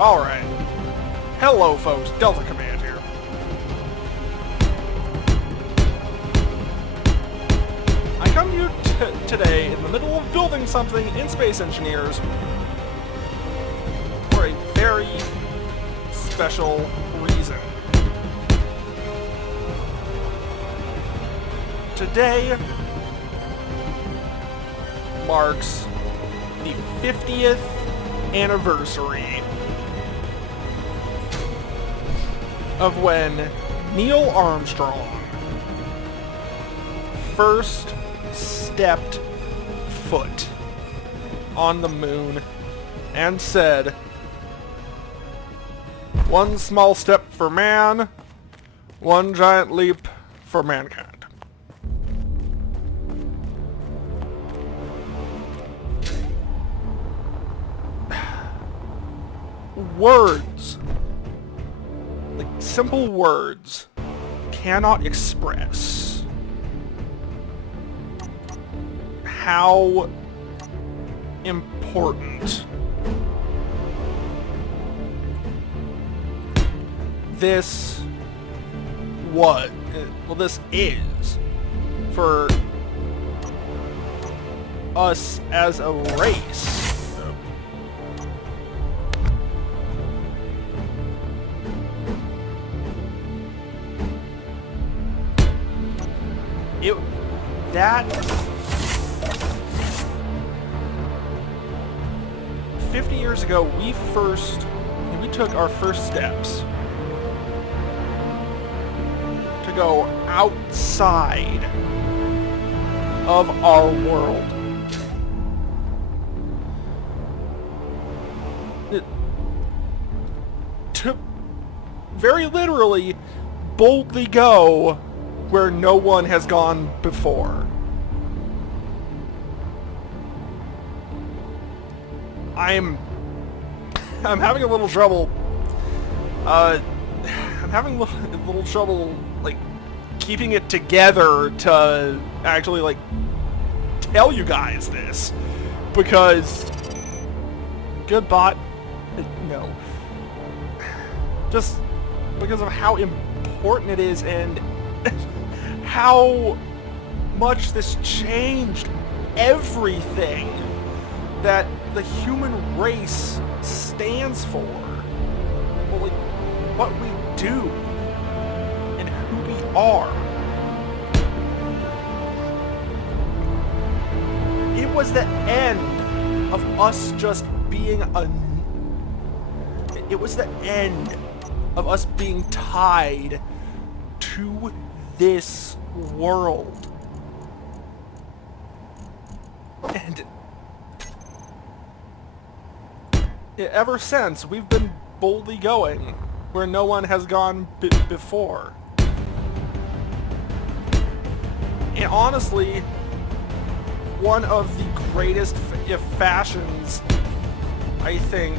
Alright. Hello, folks. Deltacommand here. I come to you today in the middle of building something in Space Engineers for a very special reason. Today marks the 50th anniversary of when Neil Armstrong first stepped foot on the moon and said, "One small step for man, one giant leap for mankind." Words, like simple words, cannot express how important this this is for us as a race. That 50 years ago, we took our first steps to go outside of our world. To very literally boldly go where no one has gone before. I'm having a little trouble. I'm having a little trouble, like, keeping it together to actually, like, tell you guys this, because good bot, no, just because of how important it is and how much this changed everything that the human race stands for. Well, like, what we do and who we are. It was the end of us just being it was the end of us being tied to this world. And ever since, we've been boldly going where no one has gone before. And honestly, one of the greatest fashions I think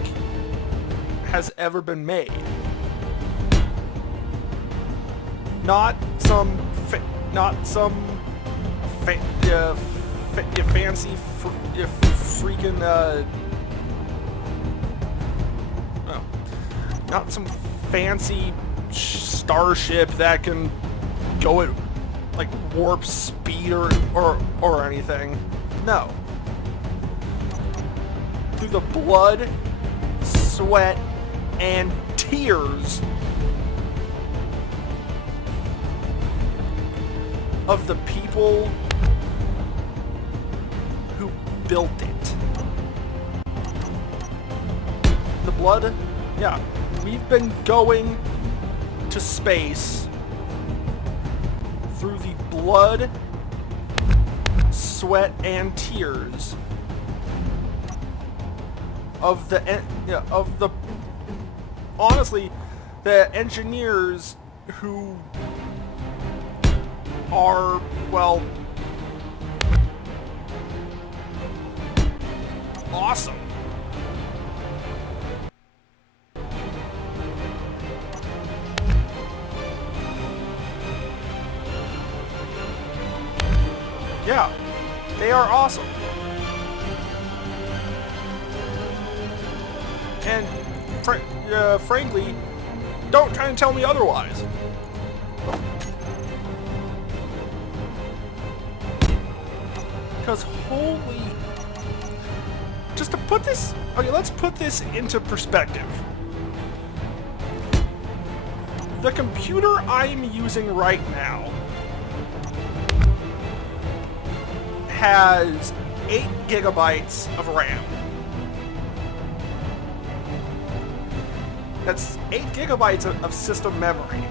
has ever been made. Not some fancy freaking not some fancy starship that can go at like warp speed or anything. No. Through the blood, sweat, and tears of the people who built it. The blood, yeah, we've been going to space through the blood, sweat, and tears of the honestly, the engineers who are, well, awesome. Yeah, they are awesome. And frankly, don't try and tell me otherwise. Because holy... Just to put this... Okay, let's put this into perspective. The computer I'm using right now has 8 gigabytes of RAM. That's 8 gigabytes of system memory.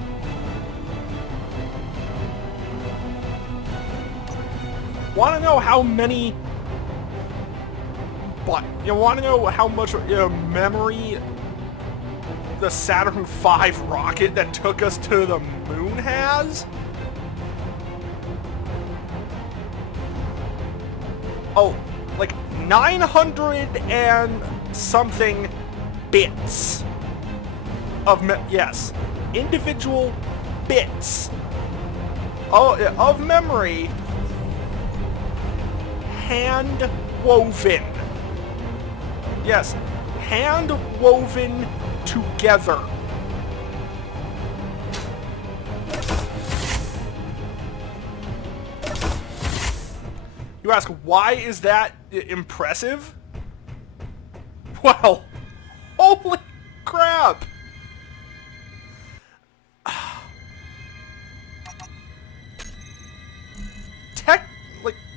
Want to know how many... But you want to know how much memory the Saturn V rocket that took us to the moon has? Oh, like 900 and something bits of yes, individual bits of memory, hand woven. Yes, hand woven together. You ask, why is that impressive? Well, holy crap!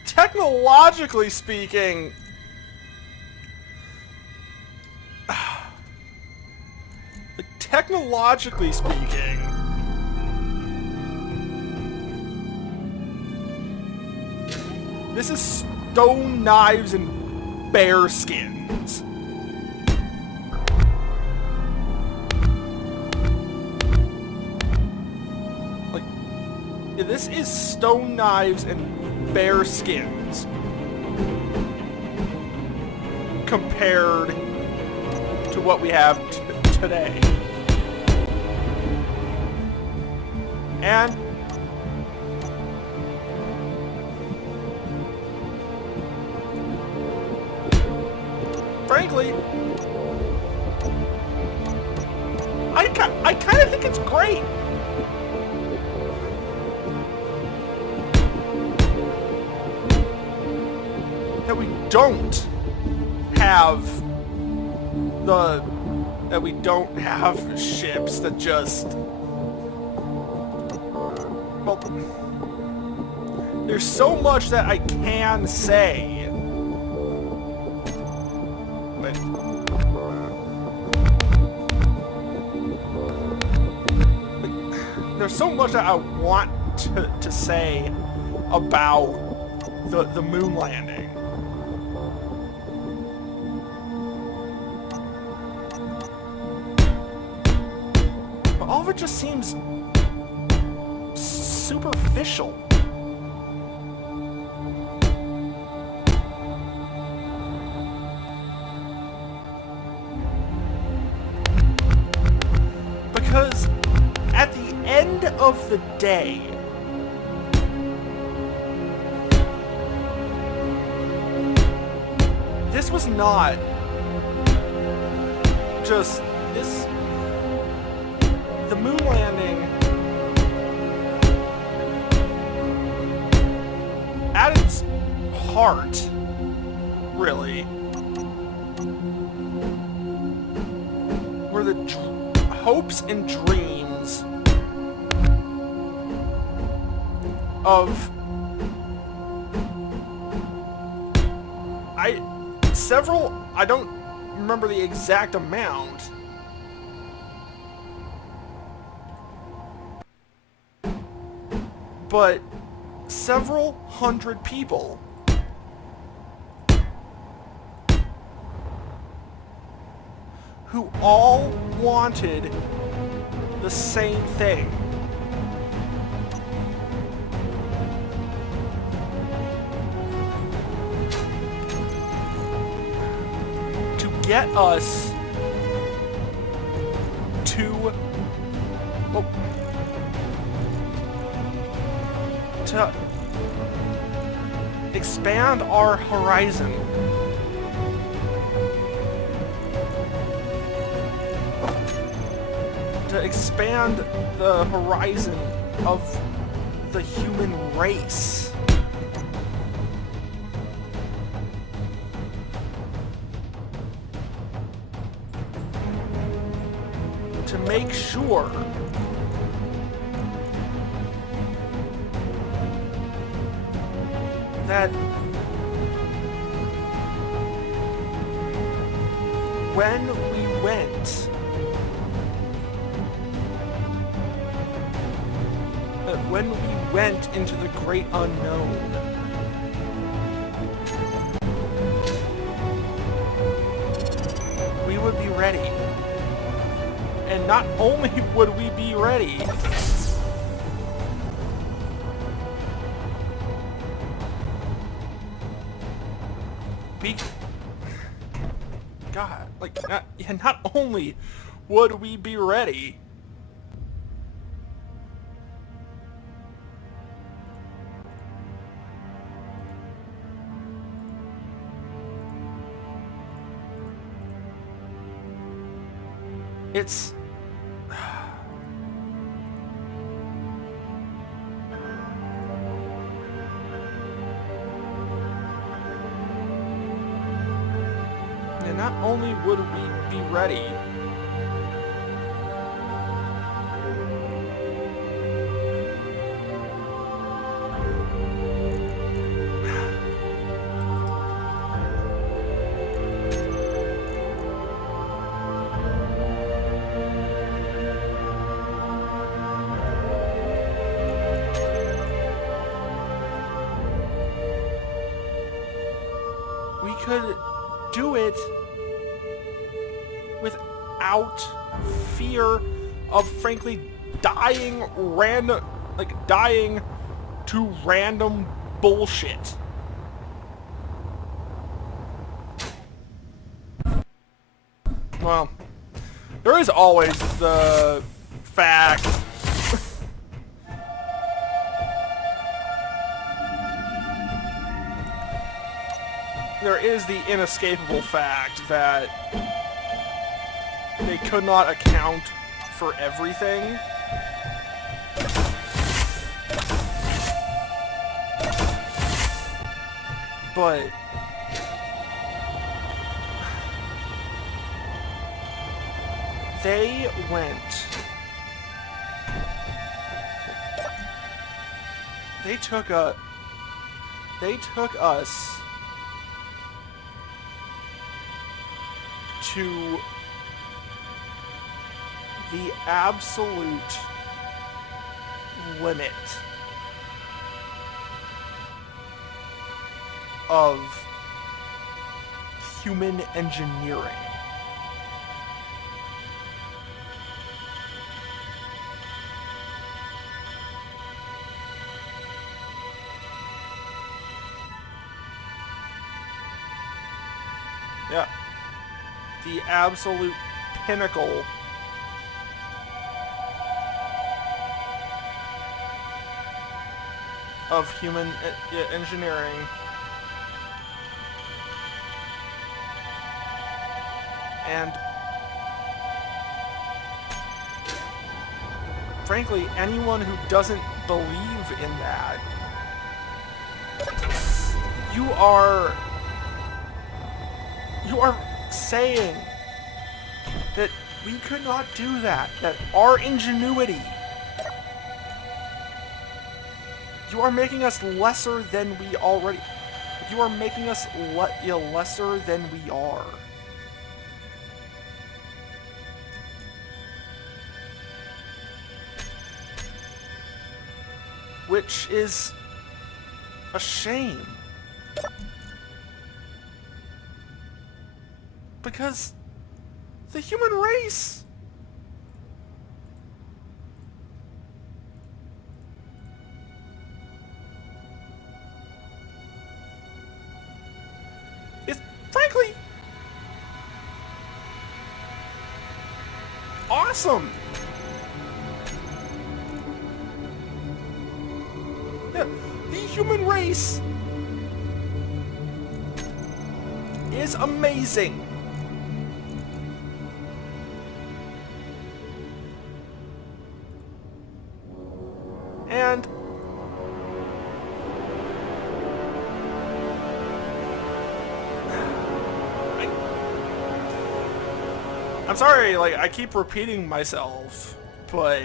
Technologically speaking, this is stone knives and bear skins. Like, this is stone knives and bear skins compared to what we have today. And frankly, I kind of think it's great. That we don't have ships that just, well, there's so much that I can say, but there's so much that I want to say about the moon landing. All of it just seems superficial. Because at the end of the day, this was not just this. The moon landing, at its heart, really, were the hopes and dreams of I don't remember the exact amount, but several hundred people who all wanted the same thing. To get us to, well, to expand our horizon. to expand the horizon of the human race. To make sure that when we went into the great unknown, we would be ready. And not only would we be ready, God, like, not only would we be ready, it's... And not only would we be ready, we could do it without fear of, frankly, dying to random bullshit. Well, there is always the fact there is the inescapable fact that they could not account for everything. But they took us to the absolute limit of human engineering. Yeah. The absolute pinnacle of human engineering. And frankly, anyone who doesn't believe in that, you are saying that we could not do that, that our ingenuity, you are making us lesser than we already, you are making us lesser than we are. Which is a shame. Because the human race is, frankly, awesome. Yeah, the human race is amazing. And I'm sorry, like, I keep repeating myself, but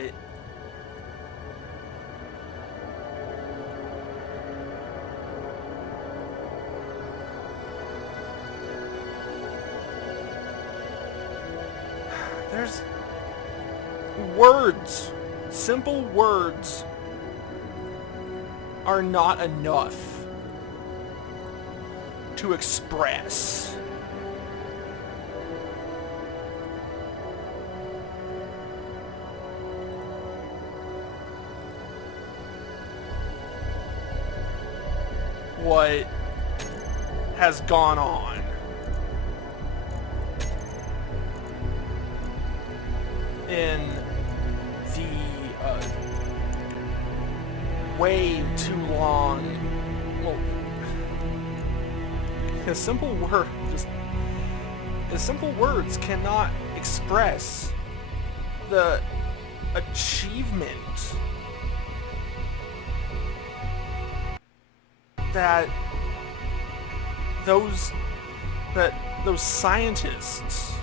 there's words, simple words are not enough to express what has gone on. In the way too long, well, his simple words cannot express the achievement that those scientists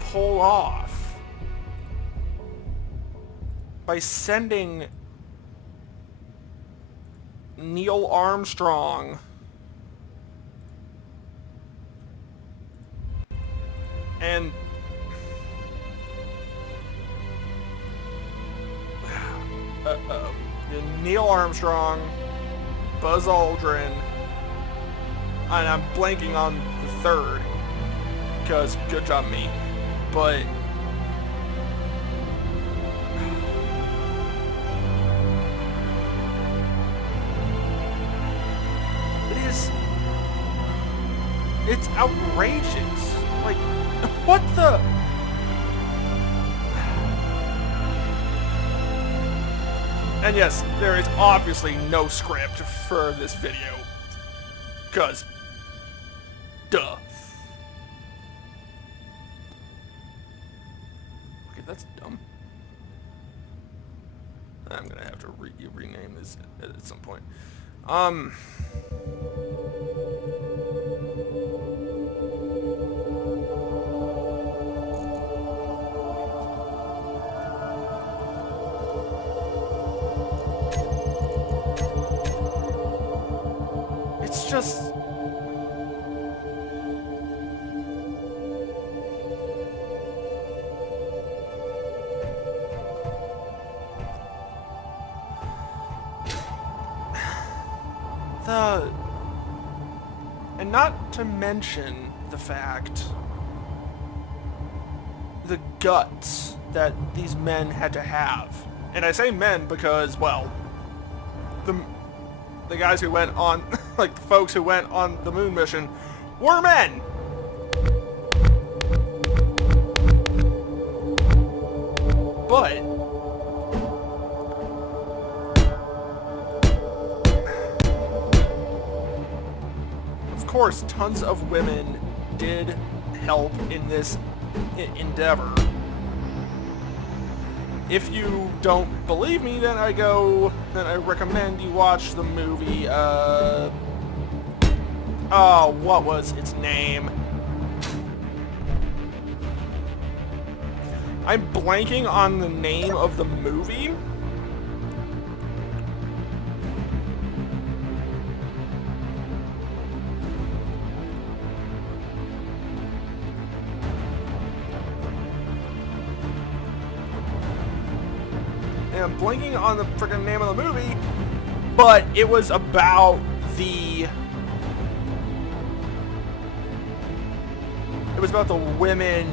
pull off by sending Neil Armstrong and Neil Armstrong, Buzz Aldrin, and I'm blanking on the third, because good job me, but it's outrageous. Like, what the? And yes, there is obviously no script for this video, because, duh. Okay, that's dumb. I'm gonna have to rename this at some point. It's just... And not to mention the fact, the guts that these men had to have. And I say men because, well, the guys who went on, like the folks who went on the moon mission, were men! But of course, tons of women did help in this endeavor. If you don't believe me, then I recommend you watch the movie, oh, what was its name? I'm blanking on the name of the movie. And I'm blanking on the freaking name of the movie, but it was about the women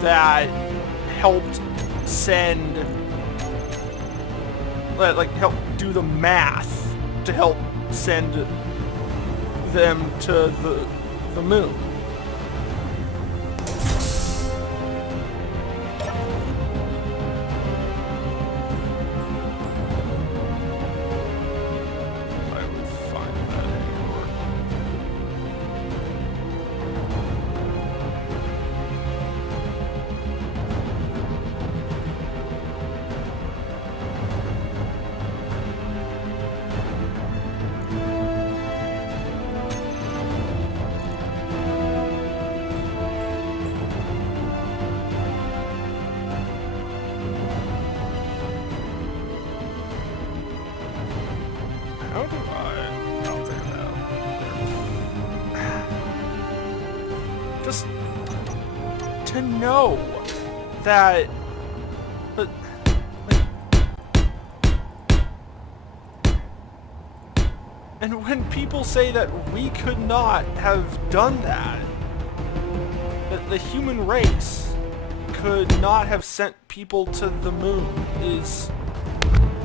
that helped send, like, help do the math to help send them to the moon. How do I... I'll figure that out. Just to know that... But... Like, and when people say that we could not have done that the human race could not have sent people to the moon is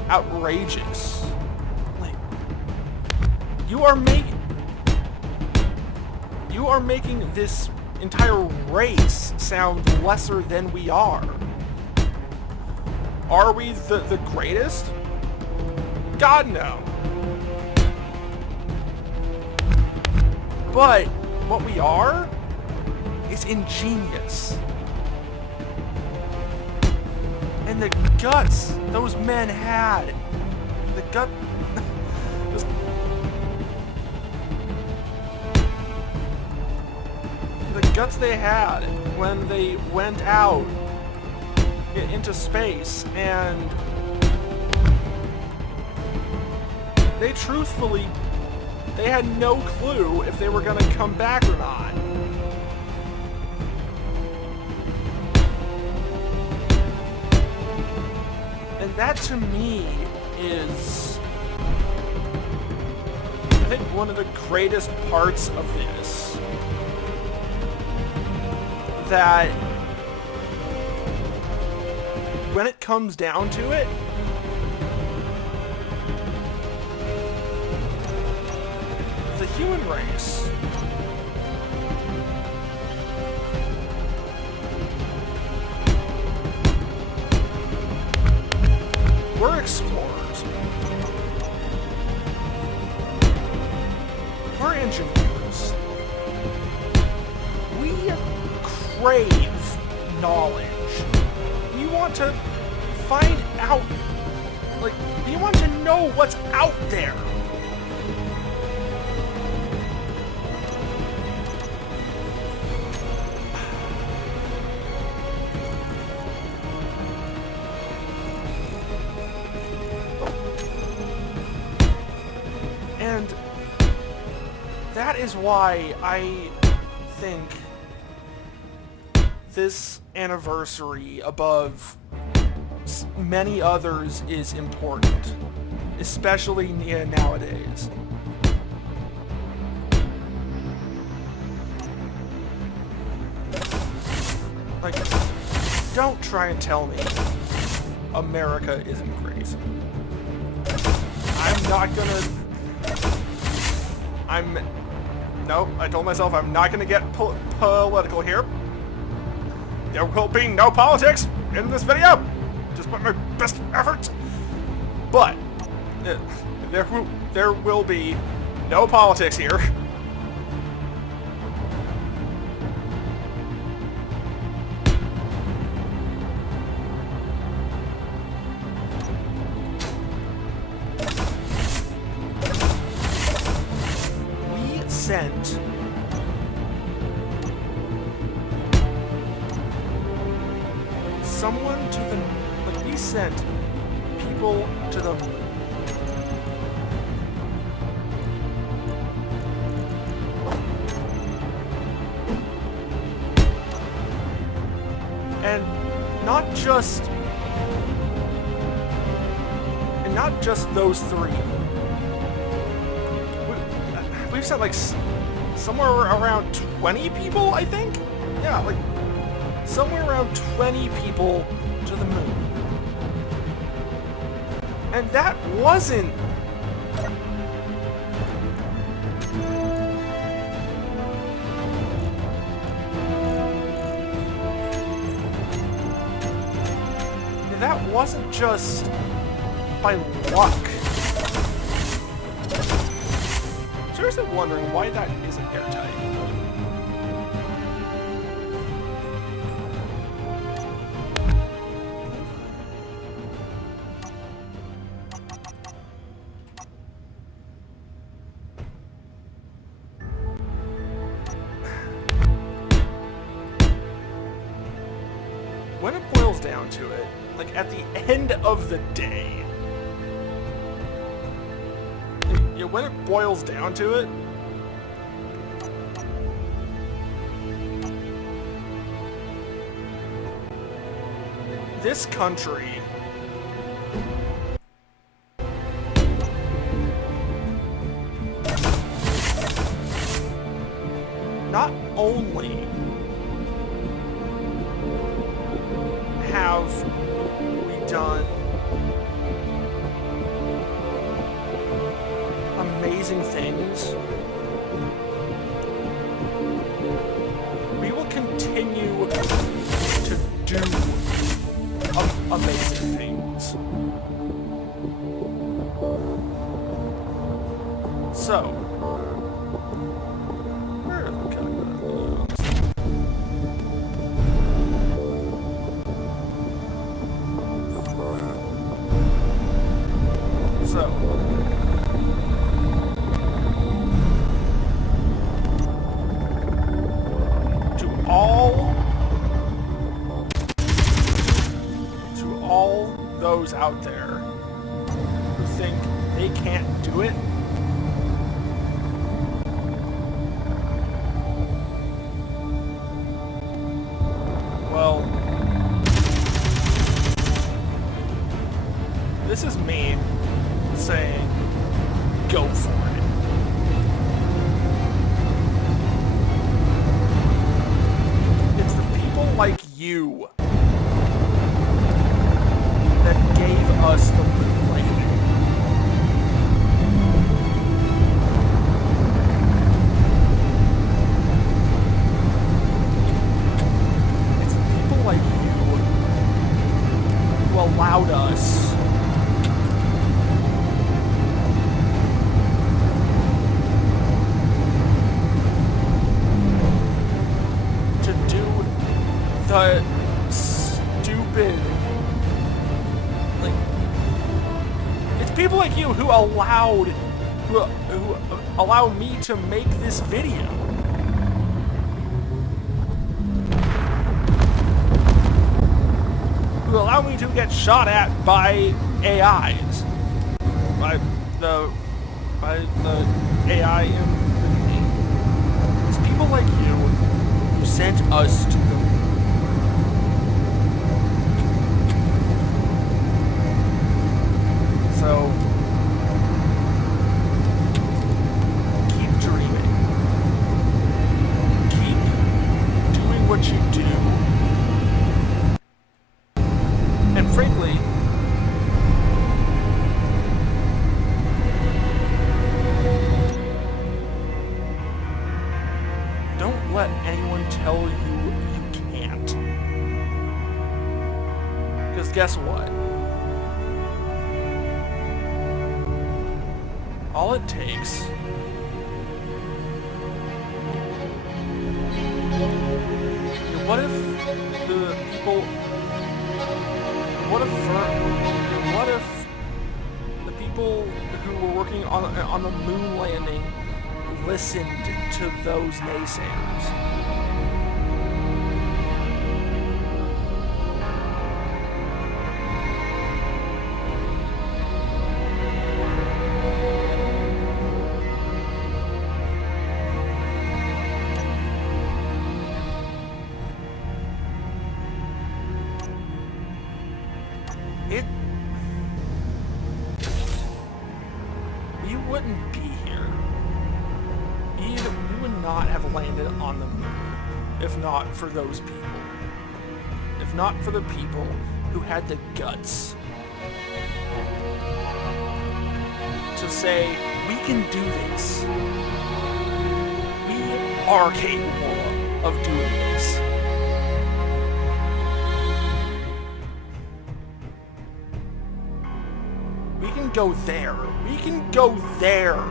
outrageous. Like, you are making this entire race sound lesser than we are. Are we the greatest? God, no. But what we are is ingenious. And the guts those men had. The guts they had when they went out into space, and they truthfully, they had no clue if they were going to come back or not. And that to me is, I think, one of the greatest parts of this. That when it comes down to it, the human race we're explorers. We're engineers. We crave knowledge. We want to find out, like, we want to know what's out there. And that is why I think this anniversary above many others is important, especially nowadays. Like, don't try and tell me America isn't great. I'm not gonna... Nope, I told myself I'm not gonna get political here. There will be no politics in this video. Just put my best efforts. But there will be no politics here. We sent someone to the... Like, we sent people to the moon. And not just those three. We've sent, like, somewhere around 20 people, I think? Yeah, like, somewhere around 20 people to the moon. And that wasn't... That wasn't just by luck. I'm seriously wondering why that isn't airtight. When it boils down to it, like, at the end of the day, Yeah, when it boils down to it, this country not only have we done amazing things, we will continue to do amazing things. So, where are the calculators? So, to all those out there who think they can't do it, well, this is me saying, go for it. It's the people like you that gave us the moon landing. It's the people like you who allowed us to do the stupid, like, it's people like you who allow me to make this video. Who allow me to get shot at by AIs. By the AI in the... It's people like you who sent us to the... So, keep dreaming. Keep doing what you do. And frankly, don't let anyone tell you you can't. Because guess what? All it takes what if the people what if the people who were working on the moon landing listened to those naysayers? We wouldn't be here. We would not have landed on the moon if not for those people. If not for the people who had the guts to say, we can do this. We are capable of doing this. We can go there. We can go there.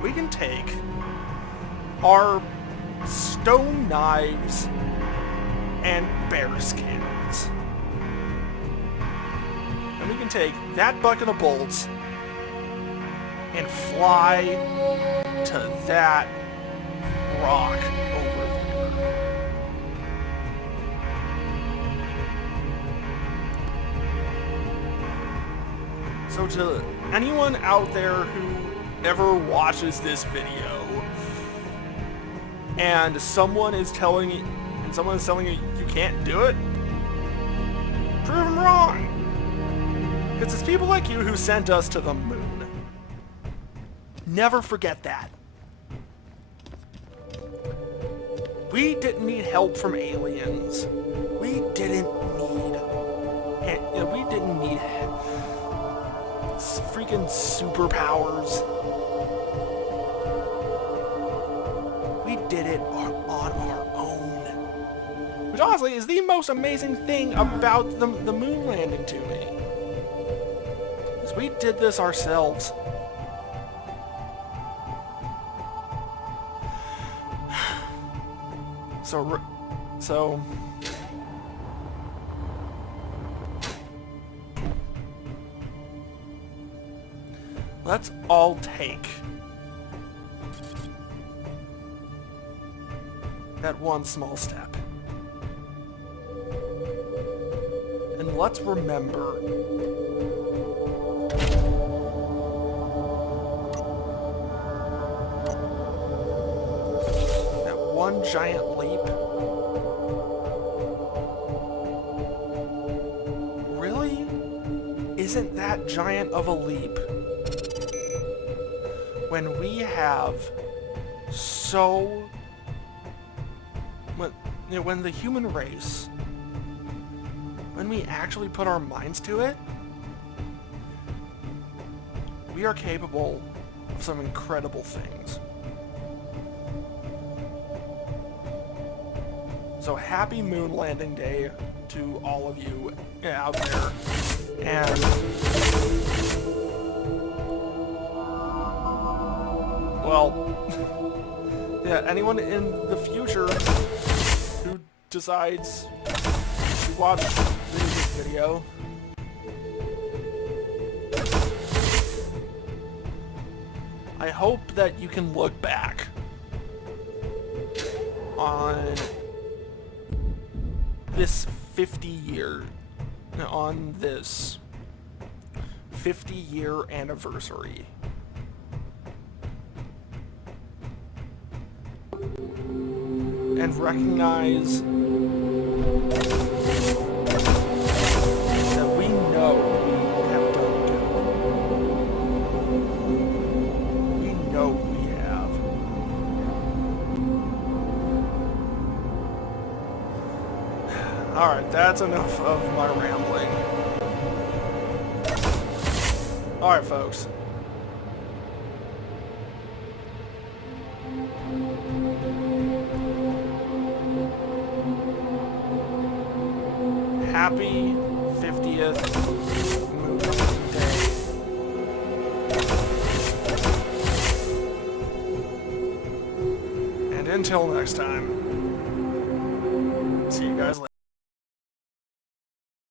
We can take our stone knives and bear skins. And we can take that bucket of bolts and fly to that rock over there. So to anyone out there who ever watches this video, and someone is telling you you can't do it, prove them wrong. Because it's people like you who sent us to the moon. Never forget that. We didn't need help from aliens. We didn't need freaking superpowers. We did it on our own. Which honestly is the most amazing thing about the moon landing to me. Is we did this ourselves. So let's all take that one small step. And let's remember that one giant leap really isn't that giant of a leap when we have when the human race, when we actually put our minds to it, we are capable of some incredible things. So happy moon landing day to all of you out there. And well, yeah, anyone in the future who decides to watch this video, I hope that you can look back on this 50-year anniversary. And recognize that we know we have done good. We know we have. Alright, that's enough of my rambling. Alright, folks. Happy 50th moon day. And until next time, see you guys later.